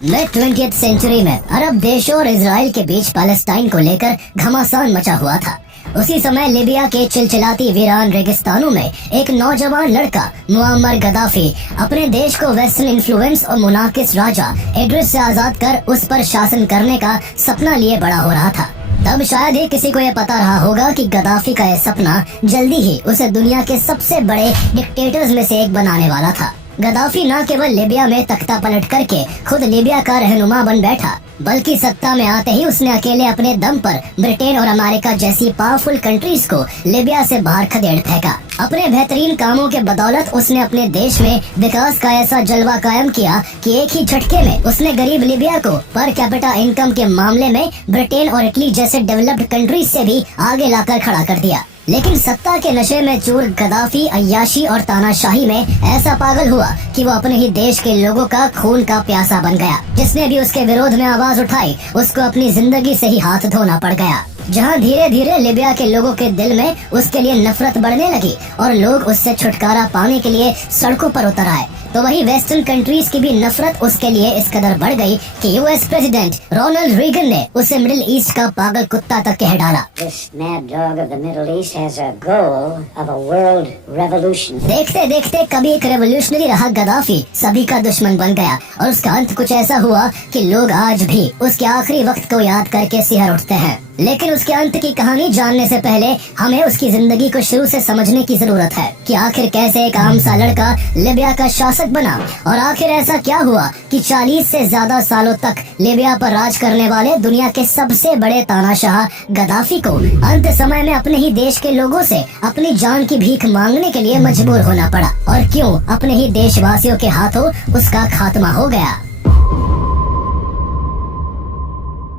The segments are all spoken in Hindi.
मिड 20th सेंचुरी में अरब देशों और इजराइल के बीच पैलेस्टाइन को लेकर घमासान मचा हुआ था। उसी समय लिबिया के चिलचिलाती वीरान रेगिस्तानों में एक नौजवान लड़का मुअम्मर गद्दाफी अपने देश को वेस्टर्न इन्फ्लुएंस और मुनाकिस राजा इद्रिस से आजाद कर उस पर शासन करने का सपना लिए बड़ा हो रहा था। तब शायद ही किसी को ये पता रहा होगा कि गद्दाफी का यह सपना जल्दी ही उसे दुनिया के सबसे बड़े डिक्टेटर्स में से एक बनाने वाला था। गद्दाफी न केवल लिबिया में तख्ता पलट करके खुद लिबिया का रहनुमा बन बैठा, बल्कि सत्ता में आते ही उसने अकेले अपने दम पर ब्रिटेन और अमेरिका जैसी पावरफुल कंट्रीज को लिबिया से बाहर खदेड़ फेंका। अपने बेहतरीन कामों के बदौलत उसने अपने देश में विकास का ऐसा जलवा कायम किया कि एक ही झटके में उसने गरीब लिबिया को पर कैपिटा इनकम के मामले में ब्रिटेन और इटली जैसे डेवलप्ड कंट्रीज से भी आगे लाकर खड़ा कर दिया। लेकिन सत्ता के नशे में चूर गद्दाफी अय्याशी और तानाशाही में ऐसा पागल हुआ कि वो अपने ही देश के लोगों का खून का प्यासा बन गया। जिसने भी उसके विरोध में आवाज उठाई उसको अपनी जिंदगी से ही हाथ धोना पड़ गया। जहां धीरे धीरे लिबिया के लोगों के दिल में उसके लिए नफरत बढ़ने लगी और लोग उससे छुटकारा पाने के लिए सड़कों पर उतर आए, तो वही वेस्टर्न कंट्रीज की भी नफरत उसके लिए इस कदर बढ़ गई कि यूएस प्रेसिडेंट रोनाल्ड रीगन ने उसे मिडिल ईस्ट का पागल कुत्ता तक कह डाला। देखते देखते कभी एक रेवोल्यूशनरी रहा गद्दाफी सभी का दुश्मन बन गया और उसका अंत कुछ ऐसा हुआ कि लोग आज भी उसके आखिरी वक्त को याद करके सिहर उठते हैं। लेकिन उसके अंत की कहानी जानने से पहले हमें उसकी जिंदगी को शुरू से समझने की जरूरत है कि आखिर कैसे एक आम सा लड़का लिबिया का शासक बना और आखिर ऐसा क्या हुआ कि 40 से ज्यादा सालों तक लिबिया पर राज करने वाले दुनिया के सबसे बड़े तानाशाह गद्दाफी को अंत समय में अपने ही देश के लोगों से अपनी जान की भीख मांगने के लिए मजबूर होना पड़ा और क्यों अपने ही देशवासियों के हाथों उसका खात्मा हो गया।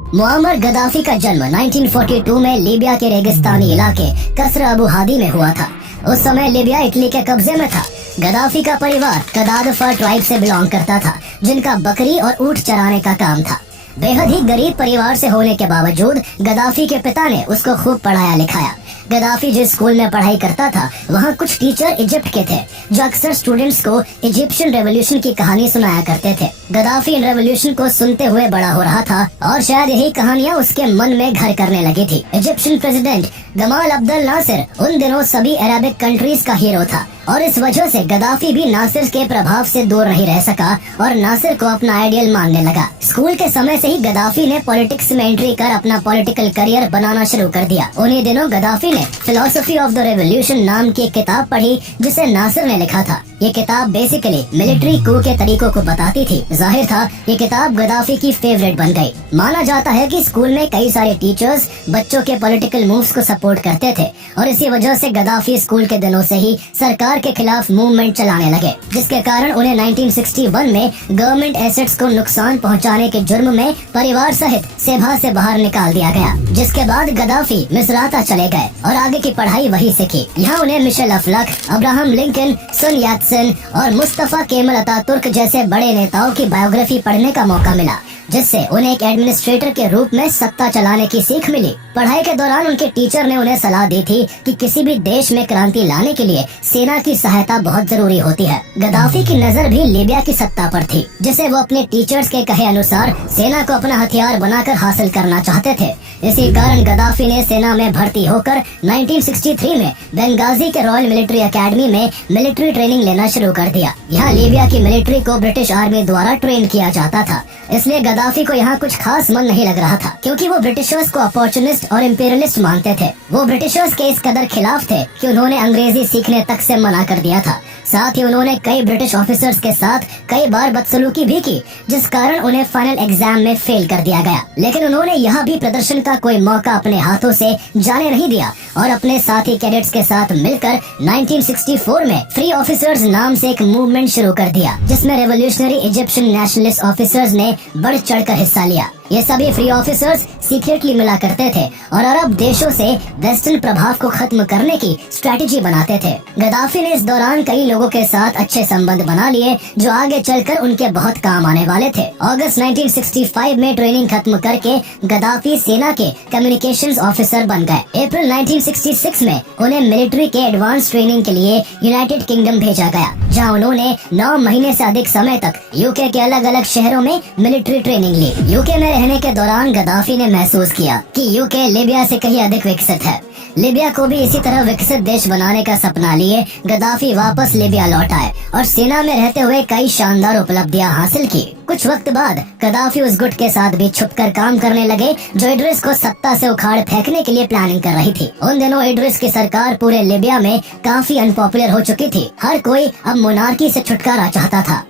मुअम्मर गद्दाफी का जन्म 1942 में लिबिया के रेगिस्तानी इलाके कसर अबू हादी में हुआ था। उस समय लिबिया इटली के कब्जे में था। गद्दाफी का परिवार कदादफा ट्राइब से बिलोंग करता था, जिनका बकरी और ऊंट चराने का काम था। बेहद ही गरीब परिवार से होने के बावजूद गद्दाफी के पिता ने उसको खूब पढ़ाया लिखाया। गद्दाफी जिस स्कूल में पढ़ाई करता था वहाँ कुछ टीचर इजिप्ट के थे जो अक्सर स्टूडेंट्स को इजिप्शियन रेवोल्यूशन की कहानी सुनाया करते थे। गद्दाफी इन रेवोल्यूशन को सुनते हुए बड़ा हो रहा था और शायद यही कहानियाँ उसके मन में घर करने लगी थी। Egyptian president Gamal Abdel Nasser उन दिनों सभी अरबिक कंट्रीज का हीरो था और इस वजह से गद्दाफी भी नासिर के प्रभाव से दूर नहीं रह सका और नासिर को अपना आइडियल मानने लगा। स्कूल के समय से ही गद्दाफी ने पॉलिटिक्स में एंट्री कर अपना पॉलिटिकल करियर बनाना शुरू कर दिया। उन्हीं दिनों गद्दाफी ने फिलोसफी ऑफ द रेवोल्यूशन नाम की एक किताब पढ़ी जिसे नासिर ने लिखा था। ये किताब बेसिकली मिलिट्री कू के तरीकों को बताती थी। जाहिर था ये किताब गद्दाफी की फेवरेट बन गई। माना जाता है कि स्कूल में कई सारे टीचर्स बच्चों के पॉलिटिकल मूव्स को सपोर्ट करते थे और इसी वजह से गद्दाफी स्कूल के दिनों से ही सरकार के खिलाफ मूवमेंट चलाने लगे, जिसके कारण उन्हें 1961 में गवर्नमेंट एसेट्स को नुकसान पहुंचाने के जुर्म में परिवार सहित सेभा से बाहर निकाल दिया गया। जिसके बाद गद्दाफी मिस्राता चले गए और आगे की पढ़ाई वही से की। यहाँ उन्हें मिशेल अफलक, अब्राहम लिंकन, सुन यात्सेन और मुस्तफा केमल अतातुर्क जैसे बड़े नेताओं की बायोग्राफी पढ़ने का मौका मिला, जिससे उन्हें एक एडमिनिस्ट्रेटर के रूप में सत्ता चलाने की सीख मिली। पढ़ाई के दौरान उनके टीचर ने उन्हें सलाह दी थी कि किसी भी देश में क्रांति लाने के लिए सेना की सहायता बहुत जरूरी होती है। गद्दाफी की नजर भी लिबिया की सत्ता पर थी, जिसे वो अपने टीचर्स के कहे अनुसार सेना को अपना हथियार बनाकर हासिल करना चाहते थे। इसी कारण गद्दाफी ने सेना में भर्ती होकर 1963 में बेंगाजी के रॉयल मिलिट्री एकेडमी में मिलिट्री ट्रेनिंग लेना शुरू कर दिया। यहाँ लिबिया की मिलिट्री को ब्रिटिश आर्मी द्वारा ट्रेन किया जाता था, इसलिए गद्दाफी को यहाँ कुछ खास मन नहीं लग रहा था, क्योंकि वो ब्रिटिशर्स को अपॉर्चुनिस्ट और इम्पीरियलिस्ट मानते थे। वो ब्रिटिशर्स के इस कदर खिलाफ थे कि उन्होंने अंग्रेजी सीखने तक से मना कर दिया था। साथ ही उन्होंने कई ब्रिटिश ऑफिसर्स के साथ कई बार बदसलूकी भी की, जिस कारण उन्हें फाइनल एग्जाम में फेल कर दिया गया। लेकिन उन्होंने यहाँ भी प्रदर्शन का कोई मौका अपने हाथों से जाने नहीं दिया और अपने साथी कैडेट्स के साथ मिलकर 1964 में फ्री ऑफिसर्स नाम से एक मूवमेंट शुरू कर दिया, जिसमें रेवोल्यूशनरी इजिप्शियन नेशनलिस्ट ऑफिसर्स ने बढ़ चढ़कर हिस्सा लिया। ये सभी फ्री ऑफिसर्स सीक्रेटली मिला करते थे और अरब देशों से वेस्टर्न प्रभाव को खत्म करने की स्ट्रेटेजी बनाते थे। गद्दाफी ने इस दौरान कई लोगों के साथ अच्छे संबंध बना लिए जो आगे चलकर उनके बहुत काम आने वाले थे। अगस्त 1965 में ट्रेनिंग खत्म करके गद्दाफी सेना के कम्युनिकेशंस ऑफिसर बन गए। अप्रैल 1966 में उन्हें मिलिट्री के एडवांस ट्रेनिंग के लिए यूनाइटेड किंगडम भेजा गया, जहां उन्होंने 9 महीने से अधिक समय तक यूके के अलग अलग शहरों में मिलिट्री ट्रेनिंग ली। यूके में रहने के दौरान गद्दाफी ने महसूस किया कि यूके लीबिया से कहीं अधिक विकसित है। लीबिया को भी इसी तरह विकसित देश बनाने का सपना लिए गद्दाफी वापस लीबिया लौट आए और सेना में रहते हुए कई शानदार उपलब्धियां हासिल की। कुछ वक्त बाद गद्दाफी उस गुट के साथ भी छुपकर काम करने लगे जो इड्रिस को सत्ता से उखाड़ फेंकने के लिए प्लानिंग कर रही थी। उन दिनों इड्रिस की सरकार पूरे लीबिया में काफी अनपॉपुलर हो चुकी थी। हर कोई अब मोनार्की से छुटकारा चाहता था।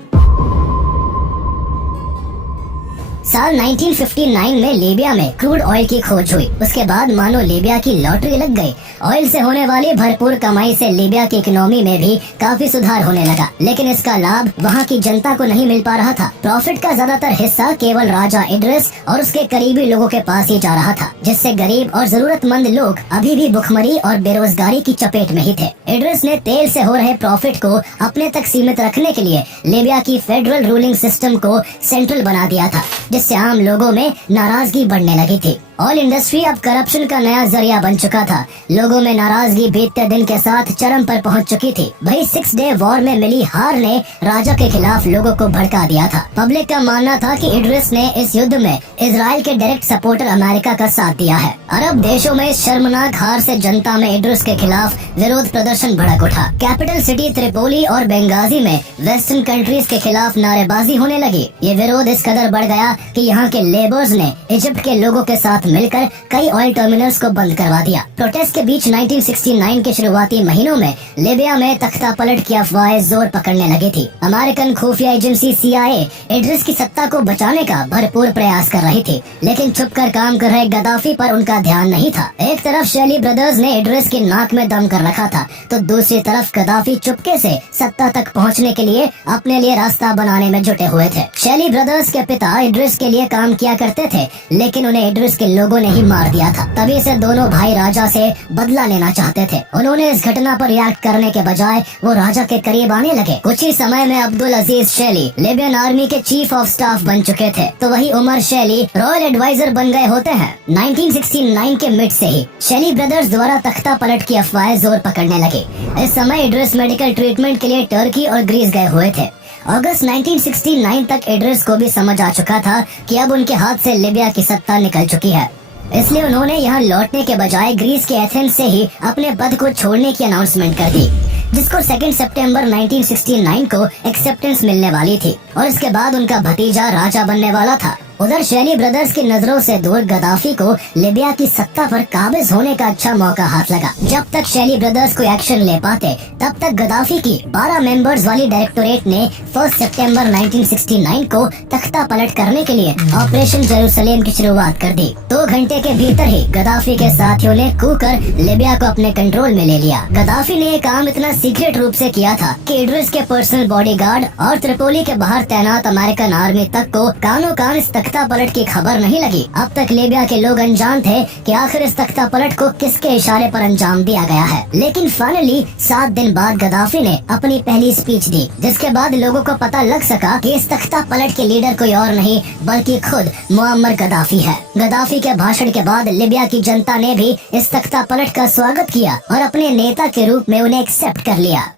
साल 1959 में लीबिया में क्रूड ऑयल की खोज हुई। उसके बाद मानो लीबिया की लॉटरी लग गई। ऑयल से होने वाली भरपूर कमाई से लीबिया की इकोनॉमी में भी काफी सुधार होने लगा, लेकिन इसका लाभ वहाँ की जनता को नहीं मिल पा रहा था। प्रॉफिट का ज्यादातर हिस्सा केवल राजा इड्रिस और उसके करीबी लोगों के पास ही जा रहा था, जिससे गरीब और जरूरतमंद लोग अभी भी भुखमरी और बेरोजगारी की चपेट में ही थे। इड्रिस ने तेल से हो रहे प्रॉफिट को अपने तक सीमित रखने के लिए लीबिया की फेडरल रूलिंग सिस्टम को सेंट्रल बना दिया था, जिससे आम लोगों में नाराजगी बढ़ने लगी थी। ऑयल इंडस्ट्री अब करप्शन का नया जरिया बन चुका था। लोगों में नाराजगी बीतते दिन के साथ चरम पर पहुंच चुकी थी। वही 6 डे वॉर में मिली हार ने राजा के खिलाफ लोगों को भड़का दिया था। पब्लिक का मानना था कि इड्रिस ने इस युद्ध में इजराइल के डायरेक्ट सपोर्टर अमेरिका का साथ दिया है। अरब देशों में इस शर्मनाक हार से जनता में इड्रिस के खिलाफ विरोध प्रदर्शन भड़क उठा। कैपिटल सिटी त्रिपोली और बेंगाजी में वेस्टर्न कंट्रीज के खिलाफ नारेबाजी होने लगी। ये विरोध इस कदर बढ़ गया कि यहाँ के लेबर्स ने इजिप्ट के लोगों के साथ मिलकर कई ऑयल टर्मिनल्स को बंद करवा दिया। प्रोटेस्ट के बीच 1969 के शुरुआती महीनों में लीबिया में तख्ता पलट की अफवाहें जोर पकड़ने लगी थी। अमेरिकन खुफिया एजेंसी CIA इड्रिस की सत्ता को बचाने का भरपूर प्रयास कर रही थी, लेकिन छुपकर काम कर रहे गद्दाफी पर उनका ध्यान नहीं था। एक तरफ शेली ब्रदर्स ने इड्रिस की नाक में दम कर रखा था, तो दूसरी तरफ गद्दाफी चुपके से सत्ता तक पहुँचने के लिए अपने लिए रास्ता बनाने में जुटे हुए थे। शेली ब्रदर्स के पिता इड्रिस के लिए काम किया करते थे, लेकिन उन्हें इड्रिस के लोगों ने ही मार दिया था। तभी से दोनों भाई राजा से बदला लेना चाहते थे। उन्होंने इस घटना पर रिएक्ट करने के बजाय वो राजा के करीब आने लगे। कुछ ही समय में अब्दुल अजीज शेली लीबियन आर्मी के चीफ ऑफ स्टाफ बन चुके थे, तो वही उमर शेली रॉयल एडवाइजर बन गए होते हैं। 1969 के मिड से ही शेली ब्रदर्स द्वारा तख्ता पलट की अफवाहें जोर पकड़ने लगी। इस समय इड्रिस मेडिकल ट्रीटमेंट के लिए टर्की और ग्रीस गए हुए थे। अगस्त 1969 तक इड्रिस को भी समझ आ चुका था कि अब उनके हाथ से लीबिया की सत्ता निकल चुकी है, इसलिए उन्होंने यहाँ लौटने के बजाय ग्रीस के एथेंस से ही अपने पद को छोड़ने की अनाउंसमेंट कर दी, जिसको 2 सितंबर 1969 को एक्सेप्टेंस मिलने वाली थी और इसके बाद उनका भतीजा राजा बनने वाला था। उधर शेली ब्रदर्स की नजरों से दूर गद्दाफी को लीबिया की सत्ता पर काबिज होने का अच्छा मौका हाथ लगा। जब तक शेली ब्रदर्स कोई एक्शन ले पाते, तब तक गद्दाफी की 12 मेंबर्स वाली डायरेक्टोरेट ने 1 सितंबर 1969 को तख्ता पलट करने के लिए ऑपरेशन जेरूसलेम की शुरुआत कर दी। 2 घंटे के भीतर ही गद्दाफी के साथियों ने कूच कर लीबिया को अपने कंट्रोल में ले लिया। गद्दाफी ने ये काम इतना सीक्रेट रूप से किया था कि इड्रिस के पर्सनल बॉडीगार्ड और त्रिपोली के बाहर तैनात अमेरिकन आर्मी तक को कानों कान इस तख्ता पलट की खबर नहीं लगी। अब तक लीबिया के लोग अनजान थे कि आखिर इस तख्ता पलट को किसके इशारे पर अंजाम दिया गया है। लेकिन फाइनली 7 दिन बाद गद्दाफी ने अपनी पहली स्पीच दी, जिसके बाद लोगों को पता लग सका कि इस तख्ता पलट के लीडर कोई और नहीं बल्कि खुद मुअम्मर गद्दाफी है। गद्दाफी के भाषण के बाद लीबिया की जनता ने भी इस तख्ता पलट का स्वागत किया और अपने नेता के रूप में उन्हें एक्सेप्ट कर लिया।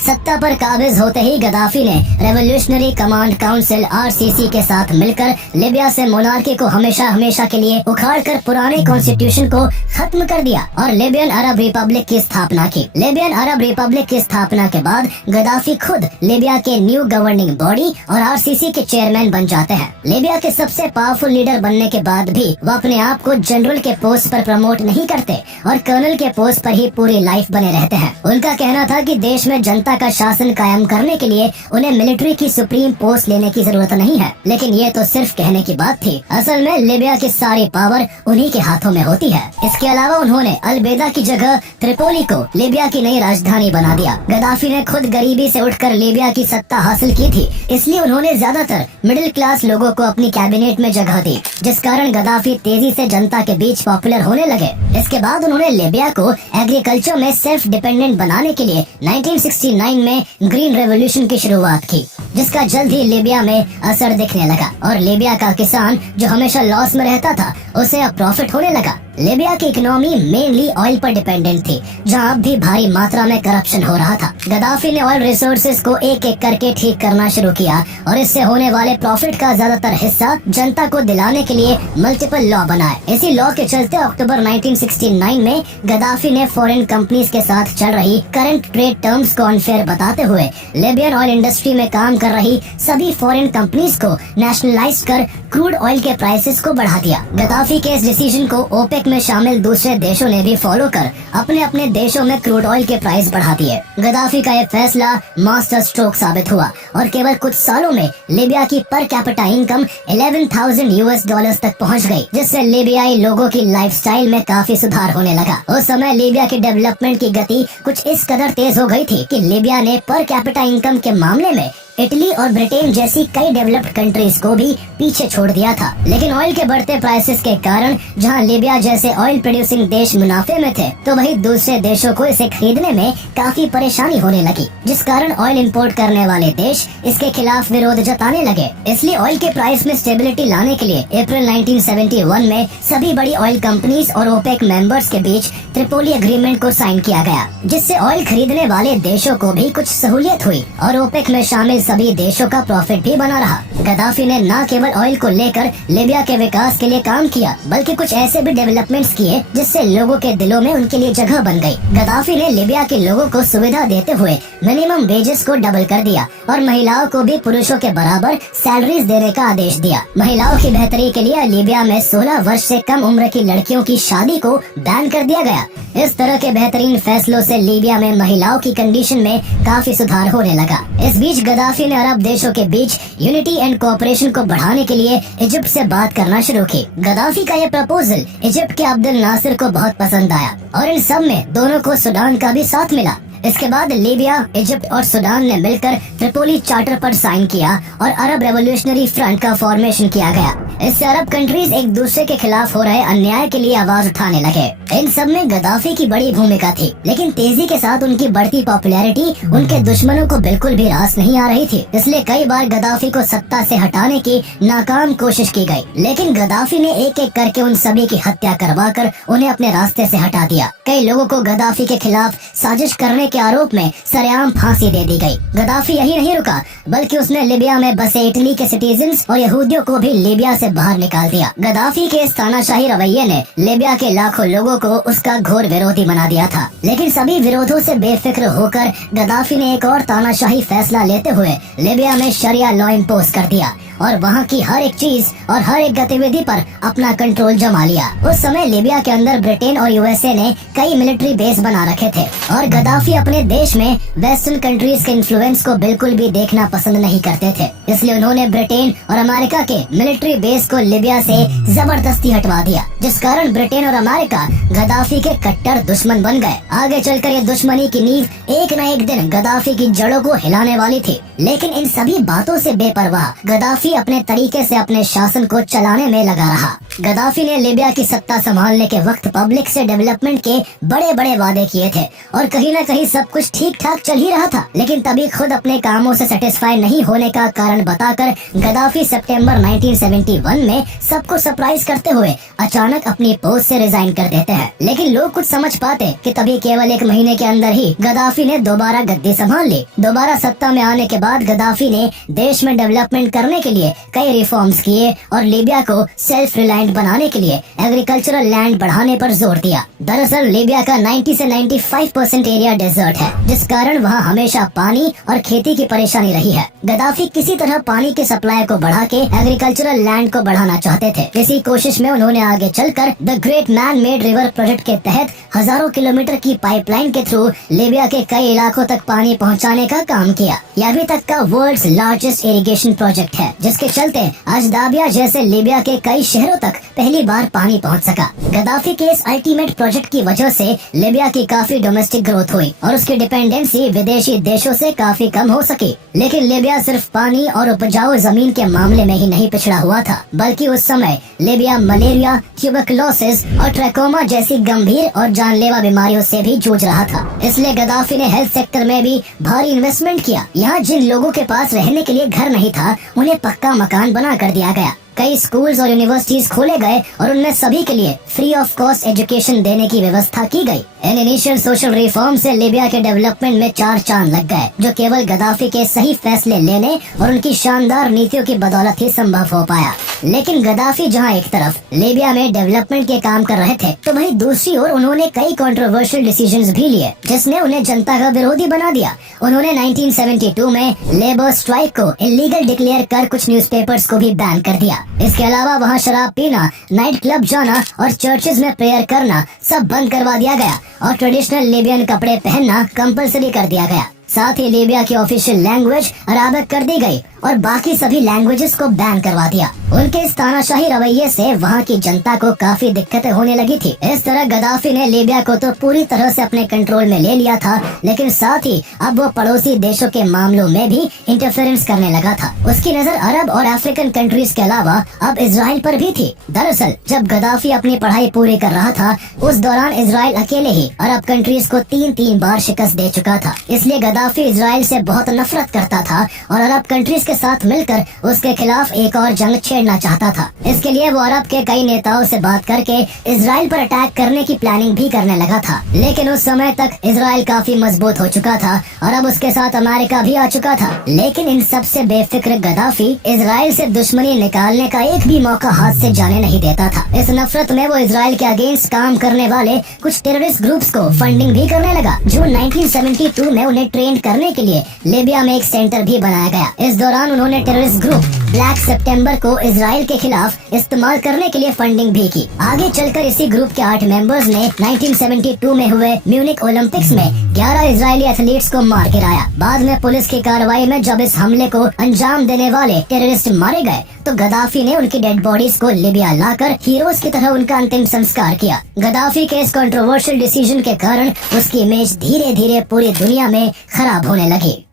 सत्ता पर काबिज होते ही गद्दाफी ने रेवोल्यूशनरी कमांड काउंसिल RCC के साथ मिलकर लीबिया से मोनार्की को हमेशा हमेशा के लिए उखाड़कर पुराने कॉन्स्टिट्यूशन को खत्म कर दिया और लीबियन अरब रिपब्लिक की स्थापना की। लीबियन अरब रिपब्लिक की स्थापना के बाद गद्दाफी खुद लीबिया के न्यू गवर्निंग बॉडी और RCC के चेयरमैन बन जाते हैं। लीबिया के सबसे पावरफुल लीडर बनने के बाद भी वो अपने आप को जनरल के पोस्ट पर प्रमोट नहीं करते और कर्नल के पोस्ट पर ही पूरी लाइफ बने रहते हैं। उनका कहना था कि देश में जनता का शासन कायम करने के लिए उन्हें मिलिट्री की सुप्रीम पोस्ट लेने की जरूरत नहीं है, लेकिन ये तो सिर्फ कहने की बात थी। असल में लीबिया की सारी पावर उन्हीं के हाथों में होती है। इसके अलावा उन्होंने अलबेदा की जगह त्रिपोली को लीबिया की नई राजधानी बना दिया। गद्दाफी ने खुद गरीबी से उठकर लीबिया की सत्ता हासिल की थी, इसलिए उन्होंने ज्यादातर मिडिल क्लास लोगों को अपनी कैबिनेट में जगह दी, जिस कारण गद्दाफी तेजी से जनता के बीच पॉपुलर होने लगे। इसके बाद उन्होंने लीबिया को एग्रीकल्चर में सेल्फ डिपेंडेंट बनाने के लिए 1969 में ग्रीन रेवोल्यूशन की शुरुआत की, जिसका जल्द ही लीबिया में असर दिखने लगा और लीबिया का किसान जो हमेशा लॉस में रहता था उसे अब प्रॉफिट होने लगा। लीबिया की इकोनॉमी मेनली ऑयल पर डिपेंडेंट थी, जहां अब भी भारी मात्रा में करप्शन हो रहा था। गद्दाफी ने ऑयल रिसोर्सेज को एक एक करके ठीक करना शुरू किया और इससे होने वाले प्रॉफिट का ज्यादातर हिस्सा जनता को दिलाने के लिए मल्टीपल लॉ बनाए। इसी लॉ के चलते अक्टूबर 1969 में गद्दाफी ने फॉरेन कंपनीज के साथ चल रही करंट ट्रेड टर्म्स को अनफेयर बताते हुए लीबियन ऑयल इंडस्ट्री में काम कर रही सभी फॉरेन कंपनीज को नेशनलाइज कर क्रूड ऑयल के प्राइसेस को बढ़ा दिया। गद्दाफी के इस डिसीजन को ओपेक में शामिल दूसरे देशों ने भी फॉलो कर अपने अपने देशों में क्रूड ऑयल के प्राइस बढ़ा दिए। गद्दाफी का ये फैसला मास्टर स्ट्रोक साबित हुआ और केवल कुछ सालों में लीबिया की per capita income 11,000 US dollars तक पहुंच गई, जिससे लीबियाई लोगों की लाइफस्टाइल में काफी सुधार होने लगा। उस समय लीबिया की डेवलपमेंट की गति कुछ इस कदर तेज हो गई थी कि लीबिया ने पर कैपिटा इनकम के मामले में इटली और ब्रिटेन जैसी कई डेवलप्ड कंट्रीज को भी पीछे छोड़ दिया था। लेकिन ऑयल के बढ़ते प्राइसेस के कारण जहां लीबिया जैसे ऑयल प्रोड्यूसिंग देश मुनाफे में थे, तो वहीं दूसरे देशों को इसे खरीदने में काफी परेशानी होने लगी, जिस कारण ऑयल इंपोर्ट करने वाले देश इसके खिलाफ विरोध जताने लगे। इसलिए ऑयल के प्राइस में स्टेबिलिटी लाने के लिए अप्रैल 1971 में सभी बड़ी ऑयल कंपनीज और ओपेक मेंबर्स के बीच त्रिपोली एग्रीमेंट को साइन किया गया, जिससे ऑयल खरीदने वाले देशों को भी कुछ सहूलियत हुई और ओपेक में शामिल सभी देशों का प्रॉफिट भी बना रहा। गद्दाफी ने न केवल ऑयल को लेकर लीबिया के विकास के लिए काम किया, बल्कि कुछ ऐसे भी डेवलपमेंट्स किए जिससे लोगों के दिलों में उनके लिए जगह बन गई। गद्दाफी ने लीबिया के लोगों को सुविधा देते हुए मिनिमम वेजेस को डबल कर दिया और महिलाओं को भी पुरुषों के बराबर सैलरीज देने का आदेश दिया। महिलाओं की बेहतरी के लिए लीबिया में 16 वर्ष से कम उम्र की लड़कियों की शादी को बैन कर दिया गया। इस तरह के बेहतरीन फैसलों से लीबिया में महिलाओं की कंडीशन में काफी सुधार होने लगा। इस बीच गद्दाफी ने अरब देशों के बीच यूनिटी एंड कोऑपरेशन को बढ़ाने के लिए इजिप्ट से बात करना शुरू की। गद्दाफी का यह प्रपोजल इजिप्ट के अब्दुल नासिर को बहुत पसंद आया और इन सब में दोनों को सूडान का भी साथ मिला। इसके बाद लीबिया, इजिप्ट और सूडान ने मिलकर ट्रिपोली चार्टर पर साइन किया और अरब रेवोल्यूशनरी फ्रंट का फॉर्मेशन किया गया। इससे अरब कंट्रीज एक दूसरे के खिलाफ हो रहे अन्याय के लिए आवाज उठाने लगे। इन सब में गद्दाफी की बड़ी भूमिका थी, लेकिन तेजी के साथ उनकी बढ़ती पॉपुलैरिटी उनके दुश्मनों को बिल्कुल भी रास नहीं आ रही थी। इसलिए कई बार गद्दाफी को सत्ता से हटाने की नाकाम कोशिश की गई, लेकिन गद्दाफी ने एक एक करके उन सभी की हत्या करवाकर उन्हें अपने रास्ते से हटा दिया। कई लोगों को गद्दाफी के खिलाफ साजिश करने के आरोप में सरेआम फांसी दे दी गई। गद्दाफी यही नहीं रुका, बल्कि उसने लीबिया में बसे इटली के सिटीजन्स और यहूदियों को भी लीबिया से बाहर निकाल दिया। गद्दाफी के इस तानाशाही रवैये ने लीबिया के लाखों लोगों को उसका घोर विरोधी बना दिया था। लेकिन सभी विरोधों से बेफिक्र होकर गद्दाफी ने एक और तानाशाही फैसला लेते हुए लीबिया में शरिया लॉ इम्पोज कर दिया और वहाँ की हर एक चीज और हर एक गतिविधि पर अपना कंट्रोल जमा लिया। उस समय लीबिया के अंदर ब्रिटेन और यूएसए ने कई मिलिट्री बेस बना रखे थे और गद्दाफी अपने देश में वेस्टर्न कंट्रीज के इन्फ्लुएंस को बिल्कुल भी देखना पसंद नहीं करते थे। इसलिए उन्होंने ब्रिटेन और अमेरिका के मिलिट्री बेस को लीबिया से जबरदस्ती हटवा दिया, जिस कारण ब्रिटेन और अमेरिका गद्दाफी के कट्टर दुश्मन बन गए। आगे चलकर ये दुश्मनी की नींव एक न एक दिन गद्दाफी की जड़ों को हिलाने वाली थी। लेकिन इन सभी बातों से बेपरवाह गद्दाफी अपने तरीके से अपने शासन को चलाने में लगा रहा। गद्दाफी ने लीबिया की सत्ता संभालने के वक्त पब्लिक से डेवलपमेंट के बड़े बड़े वादे किए थे और कहीं न कहीं सब कुछ ठीक ठाक चल ही रहा था। लेकिन तभी खुद अपने कामों से सेटिस्फाई नहीं होने का कारण बताकर गद्दाफी सितंबर 1971 में सबको सरप्राइज करते हुए अचानक अपनी पोस्ट से रिजाइन कर देते हैं। लेकिन लोग कुछ समझ पाते कि तभी केवल एक महीने के अंदर ही गद्दाफी ने दोबारा गद्दी संभाल ली। दोबारा सत्ता में आने के बाद गद्दाफी ने देश में डेवलपमेंट करने के लिए लिए कई रिफॉर्म्स किए और लीबिया को सेल्फ रिलायंट बनाने के लिए एग्रीकल्चरल लैंड बढ़ाने पर जोर दिया। दरअसल लीबिया का 90 से 95% एरिया डेजर्ट है, जिस कारण वहाँ हमेशा पानी और खेती की परेशानी रही है। गद्दाफी किसी तरह पानी के सप्लाई को बढ़ा के एग्रीकल्चरल लैंड को बढ़ाना चाहते थे। इसी कोशिश में उन्होंने आगे चलकर the great man made river project के तहत हजारों किलोमीटर की पाइपलाइन के थ्रू लीबिया के कई इलाकों तक पानी पहुंचाने का काम किया। यह अभी तक का वर्ल्ड्स लार्जेस्ट इरिगेशन प्रोजेक्ट है, जिसके चलते अजदाबिया जैसे लीबिया के कई शहरों तक पहली बार पानी पहुंच सका। गद्दाफी के इस अल्टीमेट प्रोजेक्ट की वजह से लीबिया की काफी डोमेस्टिक ग्रोथ हुई और उसकी डिपेंडेंसी विदेशी देशों से काफी कम हो सकी। लेकिन लीबिया सिर्फ पानी और उपजाऊ जमीन के मामले में ही नहीं पिछड़ा हुआ था, बल्कि उस समय लीबिया मलेरिया, ट्यूबरकुलोसिस और ट्रैकोमा जैसी गंभीर और जानलेवा बीमारियों से भी जूझ रहा था। इसलिए गद्दाफी ने हेल्थ सेक्टर में भी भारी इन्वेस्टमेंट किया। यहाँ जिन लोगों के पास रहने के लिए घर नहीं था, उन्हें पक्का मकान बना कर दिया गया। कई स्कूल्स और यूनिवर्सिटीज खोले गए और उनमें सभी के लिए फ्री ऑफ कॉस्ट एजुकेशन देने की व्यवस्था की गई। इन इनिशियल सोशल रिफॉर्म से लीबिया के डेवलपमेंट में 4 चांद लग गए, जो केवल गद्दाफी के सही फैसले लेने और उनकी शानदार नीतियों की बदौलत ही संभव हो पाया। लेकिन गद्दाफी जहां एक तरफ लीबिया में डेवलपमेंट के काम कर रहे थे, तो वहीं दूसरी ओर उन्होंने कई कंट्रोवर्शियल डिसीजंस भी लिए, जिसने उन्हें जनता का विरोधी बना दिया। उन्होंने 1972 में लेबर स्ट्राइक को इलीगल डिक्लेयर कर कुछ न्यूज़पेपर्स को भी बैन कर दिया। इसके अलावा वहाँ शराब पीना, नाइट क्लब जाना और चर्चेज में प्रेयर करना सब बंद करवा दिया गया और ट्रेडिशनल लीबियन कपड़े पहनना कंपलसरी कर दिया गया। साथ ही लीबिया की ऑफिशियल लैंग्वेज अराबिक कर दी गई और बाकी सभी लैंग्वेजेस को बैन करवा दिया। उनके इस तानाशाही रवैये से वहाँ की जनता को काफी दिक्कतें होने लगी थी। इस तरह गद्दाफी ने लीबिया को तो पूरी तरह से अपने कंट्रोल में ले लिया था, लेकिन साथ ही अब वो पड़ोसी देशों के मामलों में भी इंटरफेरेंस करने लगा था। उसकी नजर अरब और अफ्रीकन कंट्रीज के अलावा अब इजराइल पर भी थी। दरअसल जब गद्दाफी अपनी पढ़ाई पूरी कर रहा था, उस दौरान इजराइल अकेले ही अरब कंट्रीज को 3 बार शिकस्त दे चुका था। इसलिए गद्दाफी इजराइल से बहुत नफरत करता था और अरब कंट्रीज के साथ मिलकर उसके खिलाफ एक और जंग छेड़ना चाहता था। इसके लिए वो अरब के कई नेताओं से बात करके इजराइल पर अटैक करने की प्लानिंग भी करने लगा था। लेकिन उस समय तक इजराइल काफी मजबूत हो चुका था और अब उसके साथ अमेरिका भी आ चुका था। लेकिन इन सब से बेफिक्र गद्दाफी इजराइल से दुश्मनी निकालने का एक भी मौका हाथ से जाने नहीं देता था। इस नफरत में वो इजराइल के अगेंस्ट काम करने वाले कुछ टेररिस्ट ग्रुप्स को फंडिंग भी करने लगा। जून 1972 में उन्हें ट्रेन करने के लिए लीबिया में एक सेंटर भी बनाया गया। इस दौरान उन्होंने टेररिस्ट ग्रुप ब्लैक सितंबर को इजराइल के खिलाफ इस्तेमाल करने के लिए फंडिंग भी की। आगे चलकर इसी ग्रुप के 8 मेंबर्स ने 1972 में हुए म्यूनिक ओलंपिक्स में 11 इजरायली एथलीट्स को मार गिराया। बाद में पुलिस की कार्रवाई में जब इस हमले को अंजाम देने वाले टेररिस्ट मारे गए, तो गद्दाफी ने उनकी डेड बॉडीज को लीबिया लाकर हीरोज की तरह उनका अंतिम संस्कार किया। गद्दाफी के इस कंट्रोवर्शियल डिसीजन के कारण उसकी इमेज धीरे धीरे पूरी दुनिया में खराब होने लगी।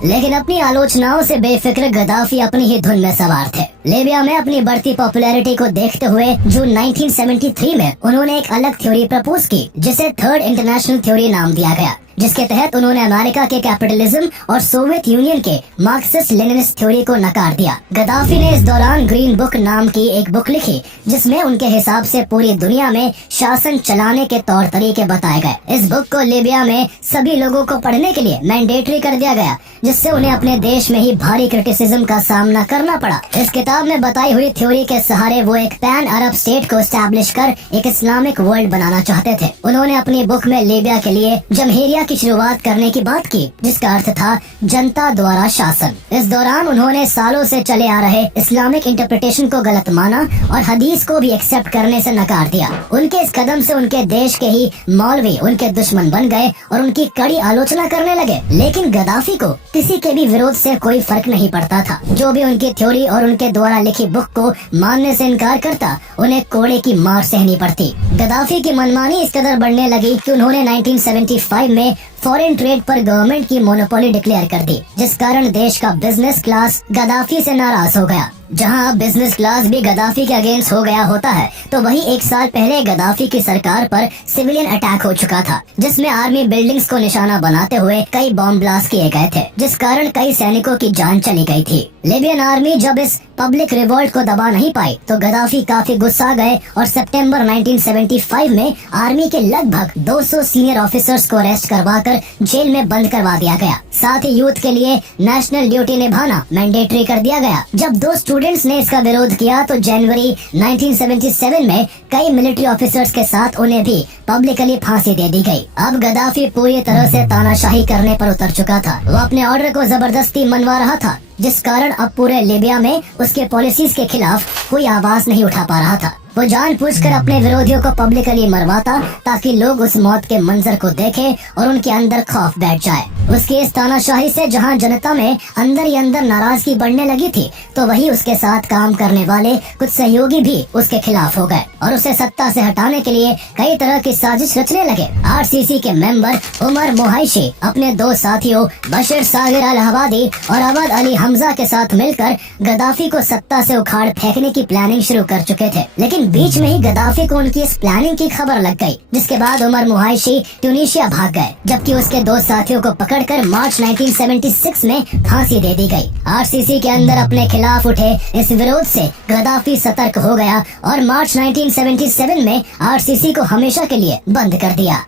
लेकिन अपनी आलोचनाओं से बेफिक्र गद्दाफी अपनी ही धुन में सवार थे। लीबिया में अपनी बढ़ती पॉपुलैरिटी को देखते हुए जून 1973 में उन्होंने एक अलग थ्योरी प्रपोज की, जिसे थर्ड इंटरनेशनल थ्योरी नाम दिया गया, जिसके तहत उन्होंने अमेरिका के कैपिटलिज्म और सोवियत यूनियन के मार्क्सिस्ट लेनिनिस्ट थ्योरी को नकार दिया। गद्दाफी ने इस दौरान ग्रीन बुक नाम की एक बुक लिखी, जिसमें उनके हिसाब से पूरी दुनिया में शासन चलाने के तौर तरीके बताए गए। इस बुक को लीबिया में सभी लोगों को पढ़ने के लिए मैंडेटरी कर दिया गया, जिससे उन्हें अपने देश में ही भारी क्रिटिसिज्म का सामना करना पड़ा। इस किताब में बताई हुई थ्योरी के सहारे वो एक पैन अरब स्टेट को एस्टैब्लिश कर एक इस्लामिक वर्ल्ड बनाना चाहते थे। उन्होंने अपनी बुक में लीबिया के लिए जमहूरिया की शुरुआत करने की बात की, जिसका अर्थ था जनता द्वारा शासन। इस दौरान उन्होंने सालों से चले आ रहे इस्लामिक इंटरप्रिटेशन को गलत माना और हदीस को भी एक्सेप्ट करने से नकार दिया। उनके इस कदम से उनके देश के ही मौलवी उनके दुश्मन बन गए और उनकी कड़ी आलोचना करने लगे। लेकिन गद्दाफी को किसी के भी विरोध से कोई फर्क नहीं पड़ता था। जो भी उनकी थ्योरी और उनके द्वारा लिखी बुक को मानने से इनकार करता, उन्हें कोड़े की मार सहनी पड़ती। गद्दाफी की मनमानी इस कदर बढ़ने लगी कि उन्होंने 1975 में फॉरेन ट्रेड पर गवर्नमेंट की मोनोपोली डिक्लेयर कर दी, जिस कारण देश का बिजनेस क्लास गद्दाफी से नाराज हो गया। जहां बिजनेस क्लास भी गद्दाफी के अगेंस्ट हो गया होता है, तो वहीं 1 साल पहले गद्दाफी की सरकार पर सिविलियन अटैक हो चुका था, जिसमें आर्मी बिल्डिंग्स को निशाना बनाते हुए कई बॉम्ब ब्लास्ट किए गए थे, जिस कारण कई सैनिकों की जान चली गई थी। लीबियन आर्मी जब इस पब्लिक रिवोल्ट को दबा नहीं पाई, तो गद्दाफी काफी गुस्सा गए और सितंबर 1975 में आर्मी के लगभग 200 सीनियर ऑफिसर्स को अरेस्ट करवाकर जेल में बंद करवा दिया गया। साथ ही यूथ के लिए नेशनल ड्यूटी निभाना मैंडेटरी कर दिया गया। जब दो स्टूडेंट्स ने इसका विरोध किया तो जनवरी 1977 में कई मिलिट्री ऑफिसर्स के साथ उन्हें भी पब्लिकली फांसी दे दी गई। अब गद्दाफी पूरी तरह से तानाशाही करने पर उतर चुका था। वो अपने ऑर्डर को जबरदस्ती मनवा रहा था, जिस कारण अब पूरे लीबिया में उसके पॉलिसीज के खिलाफ कोई आवाज नहीं उठा पा रहा था। वो जानबूझकर अपने विरोधियों को पब्लिकली मरवाता ताकि लोग उस मौत के मंजर को देखें और उनके अंदर खौफ बैठ जाए। उसकी इस तानाशाही से जहां जनता में अंदर ही अंदर नाराजगी बढ़ने लगी थी, तो वही उसके साथ काम करने वाले कुछ सहयोगी भी उसके खिलाफ हो गए और उसे सत्ता से हटाने के लिए कई तरह की साजिश रचने लगे। आरसीसी के मेंबर उमर मोहाइशी अपने दो साथियों बशीर सागिर अल हवादी और अवध अली हमजा के साथ मिलकर गद्दाफी को सत्ता से उखाड़ फेंकने की प्लानिंग शुरू कर चुके थे। लेकिन बीच में ही गद्दाफी को उनकी इस प्लानिंग की खबर लग गई, जिसके बाद उमर मोहाइशी ट्यूनीशिया भाग गए, जबकि उसके दो साथियों को पकड़कर मार्च 1976 में फांसी दे दी गई। आरसीसी के अंदर अपने खिलाफ उठे इस विरोध से गद्दाफी सतर्क हो गया और मार्च 1977 में आरसीसी को हमेशा के लिए बंद कर दिया।